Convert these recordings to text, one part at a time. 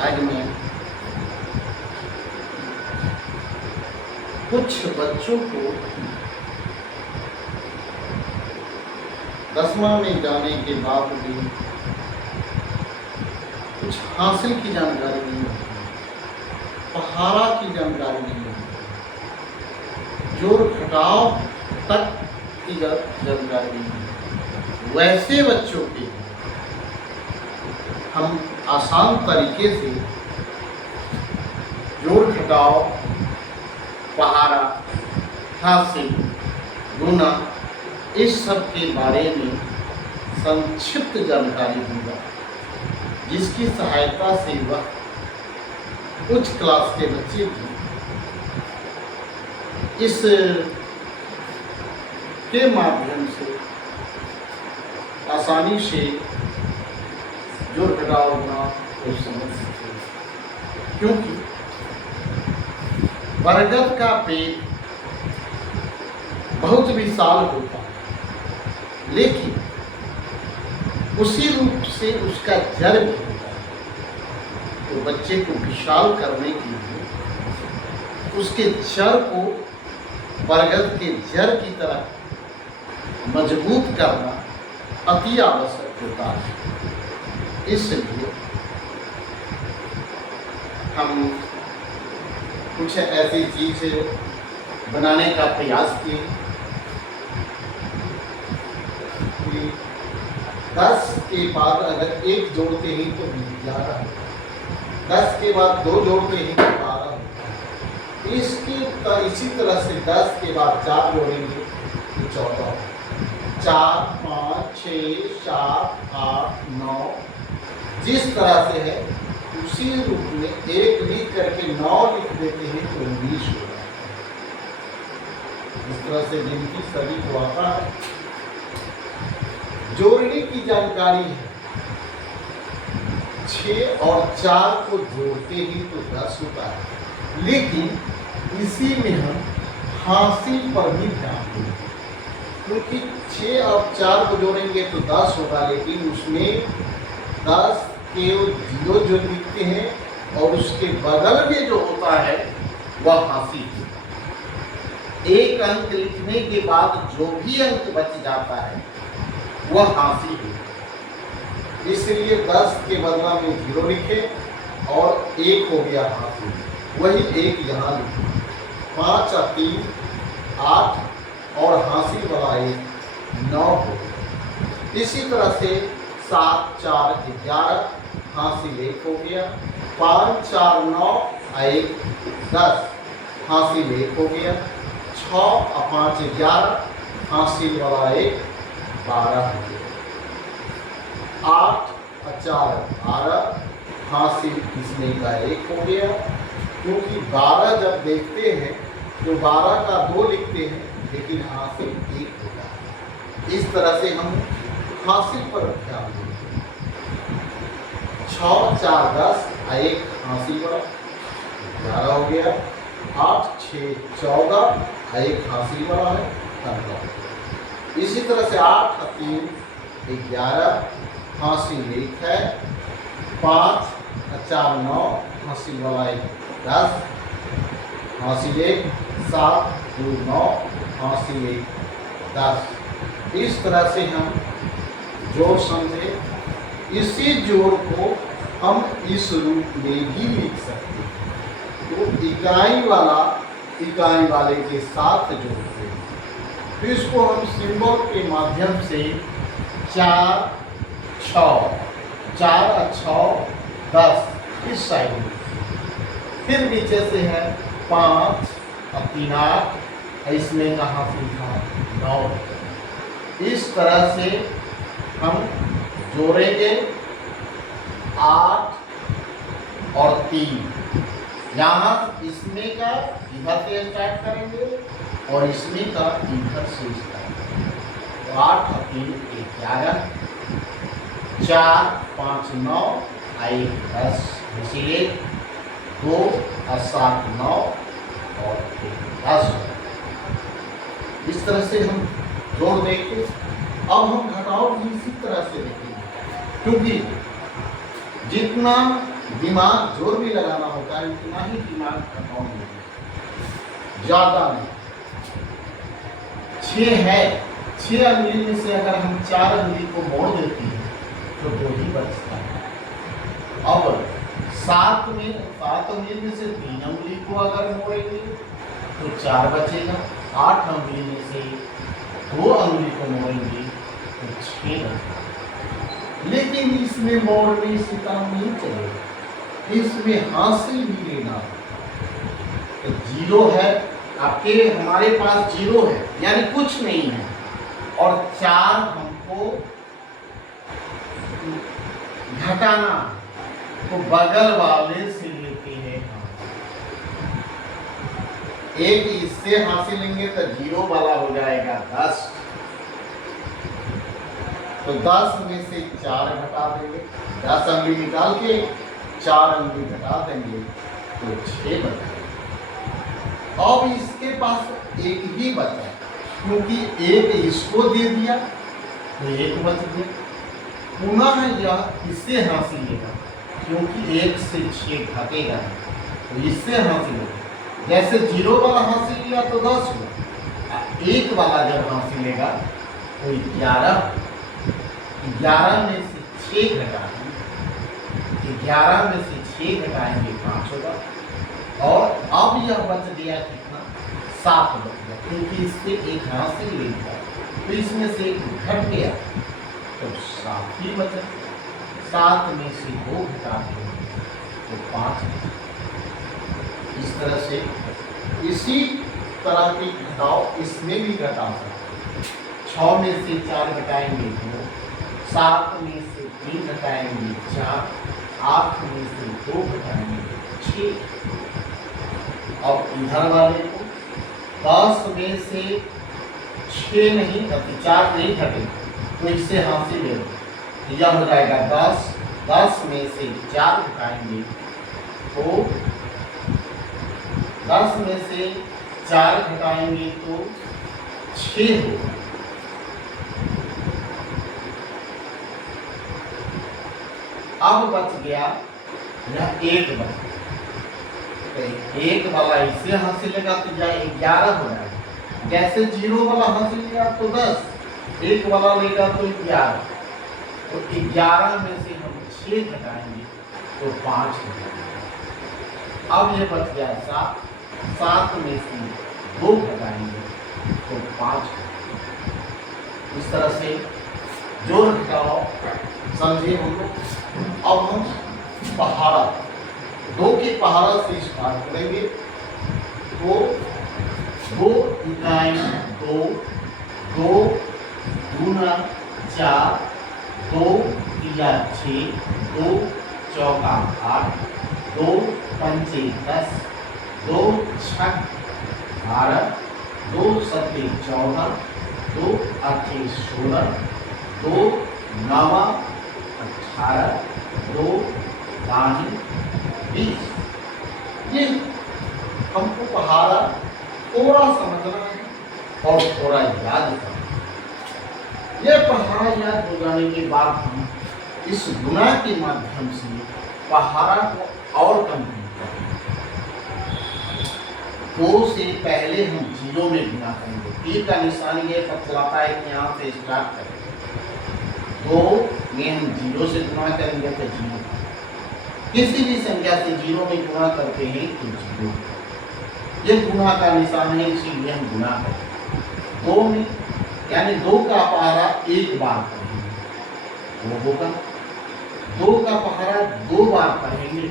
आज मैं कुछ बच्चों को 10वां में जाने के बाद भी कुछ हासिल की जानकारी नहीं होती, पहाड़ा की जानकारी नहीं होती, जोड़ घटाव तक की जानकारी नहीं होती। वैसे बच्चों के हम आसान तरीके से जोड़ घटाव, पहाड़ा, हासिल, गुना, इस सब के बारे में संक्षिप्त जानकारी दूंगा, जिसकी सहायता से वह उच्च क्लास के बच्चे भी इस के माध्यम से आसानी से जोड़ घटाव गुना को समझ सके। क्योंकि बरगद का पेड़ बहुत विशाल होता है, लेकिन उसी रूप से उसका जड़ भी होता है। तो बच्चे को विशाल करने के लिए उसके जड़ को बरगद के जड़ की तरह मजबूत करना अति आवश्यक होता है। इसलिए हम कुछ ऐसी चीज बनाने का प्रयास किए कि 10 के बाद अगर 1 जोड़ते ही तो 11, 10 के बाद 2 जोड़ते ही तो 12, इसी तरह से 10 के बाद 4 जोड़ेंगे तो 14, 4, 5, 6, 7, 8, 9, जिस तरह से है उसी रूप में 1 लिख करके 9 लिख देते हैं तो 19 हो जाता है। इस तरह से गिनती सभी को आता है। जोड़ने की जानकारी है, 6 और 4 को जोड़ते ही तो 10 होता है, लेकिन इसी में हम हासिल पर भी ध्यान दें, क्योंकि 6 और 4 को जोड़ेंगे तो 10 होगा, लेकिन उसमें 10 के 0 जो लिखते हैं और उसके बगल में जो होता है वह हासिल है। 1 अंक लिखने के बाद जो भी अंक बच जाता है वह हासिल है। इसलिए 10 के बदला में 0 लिखे और 1 हो गया हासिल, वही 1 यहाँ लिखे। 5 और 3 8 और हासिल वाला 1 9 हो। इसी तरह से 7 4 11 हासिल 1 हो गया। 5 4 9 1 10 हासिल 1 हो गया। 6 और 5 11 हासिल वाला 1 12 हो गया। 8 और 4 12 हासिल इसमें का 1 हो गया। क्योंकि 12 जब देखते हैं तो 12 का 2 लिखते हैं, लेकिन हासिल 1 होता है। इस तरह से हम हासिल पर ध्यान दें। 6 4 10 1 हासिल वाला 11 हो गया। 8 6 14 1 हासिल वाला है 15। इसी तरह से 8 और 3 11 हासिल 1 है। 5 और 4 9 हासिल वाला 1 10 हासिल 1। 7 2 9 हासिल 1 10। इस तरह से हम जोड़ समझे। इसी जोड़ को हम इस रूप में भी लिख सकते हैं। तो इकाई वाले के साथ जोड़ते हैं, तो इसको हम सिंबल के माध्यम से 4 6 4 और 6 10 इस साइड में, फिर नीचे से है 5 और 3 8, इसमें कहाँ था 9। इस तरह से हम जोड़ेंगे 8 और 3, यहाँ इसमें का इधर से स्टार्ट करेंगे और इसमें का इधर से स्टार्ट करेंगे। तो 8 और 3 11, 4 5 9 1 10, इसलिए 2 और 7 9 और 1 10। इस तरह से हम जोड़ देंगे। अब हम घटाव भी इसी तरह से देखेंगे, क्योंकि जितना दिमाग जोर भी लगाना होता है, इतना ही दिमाग का काम है, ज्यादा नहीं। 6 है, 6 अंगुली में से अगर हम 4 अंगुली को मोड़ देते हैं तो 2 ही बचता है। अब 7 अंगुली में से 3 अंगुली को अगर मोड़ेंगे तो 4 बचेगा। 8 अंगुली में से 2 अंगुली को मोड़ेंगे तो 6 बचेगा। लेकिन इसमें मोड़ने से काम नहीं चलेगा, इसमें हासिल भी लेना है। तो 0 है आपके, हमारे पास 0 है यानी कुछ नहीं है, और 4 हमको घटाना, तो बगल वाले से लेते हैं। एक इससे हासिल लेंगे तो 0 वाला हो जाएगा 10, तो 10 में से 4 घटा देंगे, 10 अंगुली निकाल के 4 अंगुली घटा देंगे तो 6 बचेगा। अब इसके पास एक ही बचा, क्योंकि एक इसको दे दिया तो 1 बच गया। पुनः यह इससे हासिल लेगा, क्योंकि 1 से 6 घटेगा तो इससे हासिल लेगा। जैसे 0 वाला हासिल लिया तो 10 हुआ, 1 वाला जब हासिल लेगा तो 11 में से 6 घटाएंगे, 11 में से 6 घटाएंगे 5 होगा। और अब यह बच गया कितना, 7 बच गया, क्योंकि इससे 1 हासिल ले लिया तो इसमें से 1 घट गया तो 7 ही बचा। 7 में से 2 घटा देंगे तो 5 बचा। इस तरह से इसी तरह की घटाव इसमें भी घटा सकते। 6 में से 4 घटाएंगे 2, 7 में से 3 घटाएंगे 4, 8 में से 2 घटाएंगे 6। अब इधर वाले को 10 में से 6 नहीं घटे, 4 नहीं घटे तो इससे हासिल ले लो, यह हो जाएगा 10। 10 में से 4 घटाएंगे तो 10 में से 4 घटाएंगे तो 6 होगा। अब बच गया यह 1 बच गया, तो 1 वाला इससे हासिल लेगा तो 11 हो जाएगा। जैसे 0 वाला हासिल लिया तो 10, 1 वाला लेगा तो 11, तो 11 में से हम 6 घटाएंगे तो 5 हो जाएगा। अब ये बच गया 7, 7 में से 2 घटाएंगे तो 5। इस तरह से जोड़ घटाओ समझे हम लोग। अब हम पहाड़ा 2 के पहाड़ा से स्टार्ट करेंगे। तो 2 इकाई 2, 2 गुना 4, 2 तिया 6, 2 चौका 8, 2 पंचे 10, 2 छक 12, 2 सत्ते 14, 2 आठे 16, 2 नवा 18, 2 दानी 20। ये हमको पहाड़ा थोड़ा समझना है और थोड़ा याद करना। ये पहाड़ा याद हो जाने के बाद हम इस गुना के माध्यम से पहाड़ा को और कंप्लीट करेंगे। 2 से पहले हम 0 में गुना करेंगे। तीर का निशान ये बतलाता है कि यहाँ से स्टार्ट करेंगे। 2 में हम 0 से गुना करेंगे तो 0, किसी भी संख्या से 0 में गुना करते हैं तो 0। ये गुना का निशान है, इसीलिए हम गुना करेंगे। 2 में यानी 2 का पहाड़ा 1 बार पढ़ेंगे, वो होगा। 2 का पहाड़ा 2 बार पढ़ेंगे,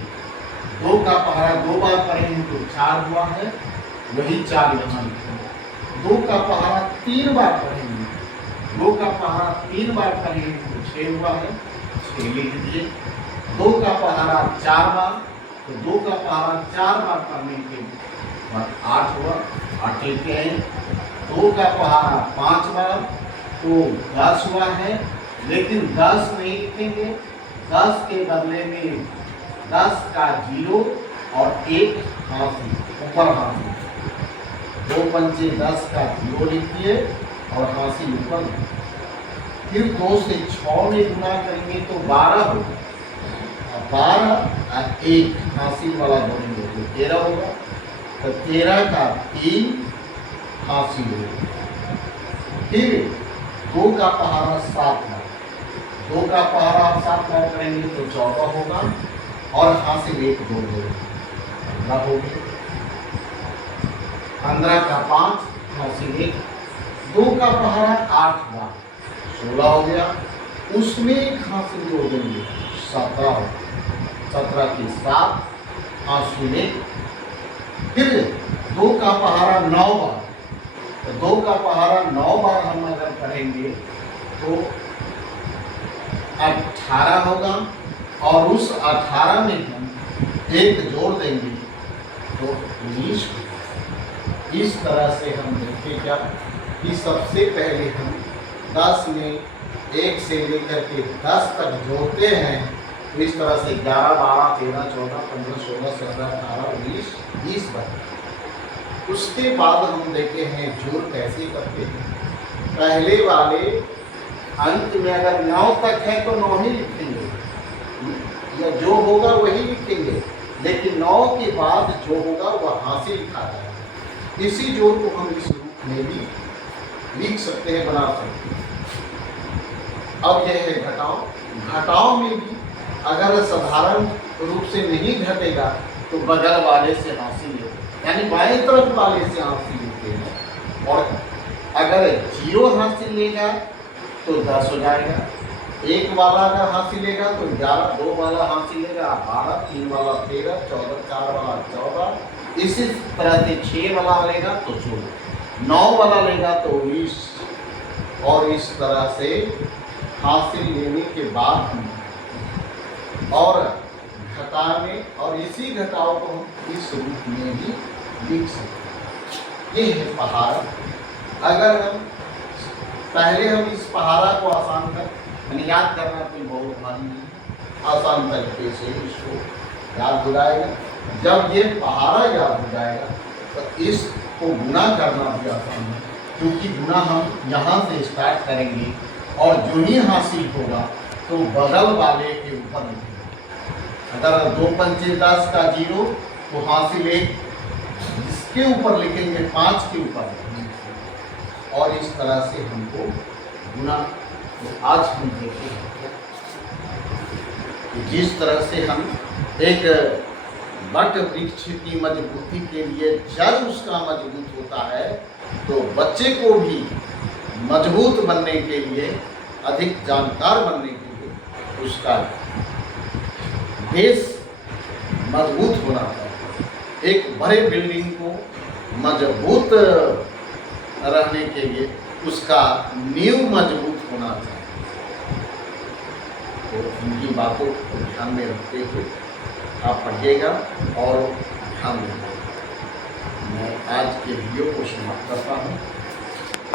2 का पहाड़ा 2 बार पढ़ेंगे तो 4 हुआ है, वही 4 यहाँ लिखेंगे। 2 का पहाड़ा 3 बार पढ़ेंगे, 2 का पहाड़ा 3 बार पढ़ेंगे तो 6 हुआ है, 6 लिख दिए। 2 का पहाड़ा 4 बार, तो 2 का पहाड़ा 4 बार पढ़ने के बाद 8 हुआ, 8 लिखते हैं। 2 का पहाड़ा 5 बार तो 10 हुआ है, लेकिन 10 नहीं लिखेंगे, 10 के बदले में 10 का 0 और 1 हासिल ऊपर हासिल, 2 पंचे 10 का 0 लिख दिए और हासिल ऊपर। फिर 2 से 6 में गुना करेंगे तो 12 होगा, 12 और 1 हासिल वाला जोड़ेंगे तो 13 होगा। तो 13 का 3 हासिल होगा। फिर 2 का पहाड़ा 7 बार, 2 का पहाड़ा आप 7 बार करेंगे तो 14 होगा और हासिल 1 जोड़ देंगे 15 हो गया। 15 का 5 हासिल 1, 2 का पहाड़ा 8 बार 16 हो गया। उसमें एक हासिल जोड़ देंगे 17 हो, 17 की 7 हासिल 1। फिर 2 का पहाड़ा 9 बार, तो 2 का पहाड़ा 9 बार हम अगर करेंगे तो 18 होगा और उस 18 में हम 1 जोड़ देंगे तो 19 होगा। इस तरह से हम देखें क्या कि सबसे पहले हम 10 में 1 से लेकर के 10 तक जोड़ते हैं। तो इस तरह से 11, 12, 13, 14, 15, 16, 17, 18, 19, 20 बने। उसके बाद हम देखे हैं जोड़ कैसे करते हैं। पहले वाले अंक में अगर 9 तक है तो 9 ही लिखेंगे या जो होगा वही लिखेंगे, लेकिन 9 के बाद जो होगा वह हासिल लिखा जाएगा। इसी जोड़ को हम इस रूप में भी लिख सकते हैं, बना सकते हैं। अब यह है घटाव। घटाव में भी अगर साधारण रूप से नहीं घटेगा तो बगल वाले से हासिल लेते हैं, यानी बाएं तरफ वाले से हासिल लेते हैं। और अगर 0 हासिल लेगा तो 10 हो जाएगा, 1 वाला अगर हासिल लेगा तो 11, 2 वाला हासिल लेगा 12, 3 वाला 13, 14, 4 वाला 14, इसी तरह से 6 वाला लेगा तो 16, 9 वाला लेगा तो 19, और इस तरह से हासिल लेने के बाद हम और घटाने और इसी घटाव को हम इस रूप में भी लिख सकते हैं। ये है पहाड़ा। अगर हम पहले हम इस पहाड़ा को आसान कर याद करना कोई बहुत भारी नहीं, आसान तरीके से इसको याद हो जाएगा। जब ये पहाड़ा याद हो जाएगा तो इसको गुना करना भी आसान है, क्योंकि गुना हम यहाँ से स्टार्ट करेंगे और जो ही हासिल होगा तो बगल वाले के ऊपर लिखेंगे। अगर 2 पंचे 10 का 0 तो हासिल 1 जिसके ऊपर लिखेंगे 5 के ऊपर लिखेंगे, और इस तरह से हमको गुना। तो आज हम देखते हैं कि जिस तरह से हम एक वट वृक्ष की मजबूती के लिए जड़ उसका मजबूत होता है, तो बच्चे को भी मजबूत बनने के लिए, अधिक जानकार बनने के लिए उसका बेस मजबूत होना चाहिए। एक बड़े बिल्डिंग को मजबूत रहने के लिए उसका नींव मजबूत होना चाहिए। तो इनकी बातों को ध्यान में रखते हुए आप पढ़िएगा और ध्यान देंगे। मैं आज के वीडियो को समाप्त करता हूँ।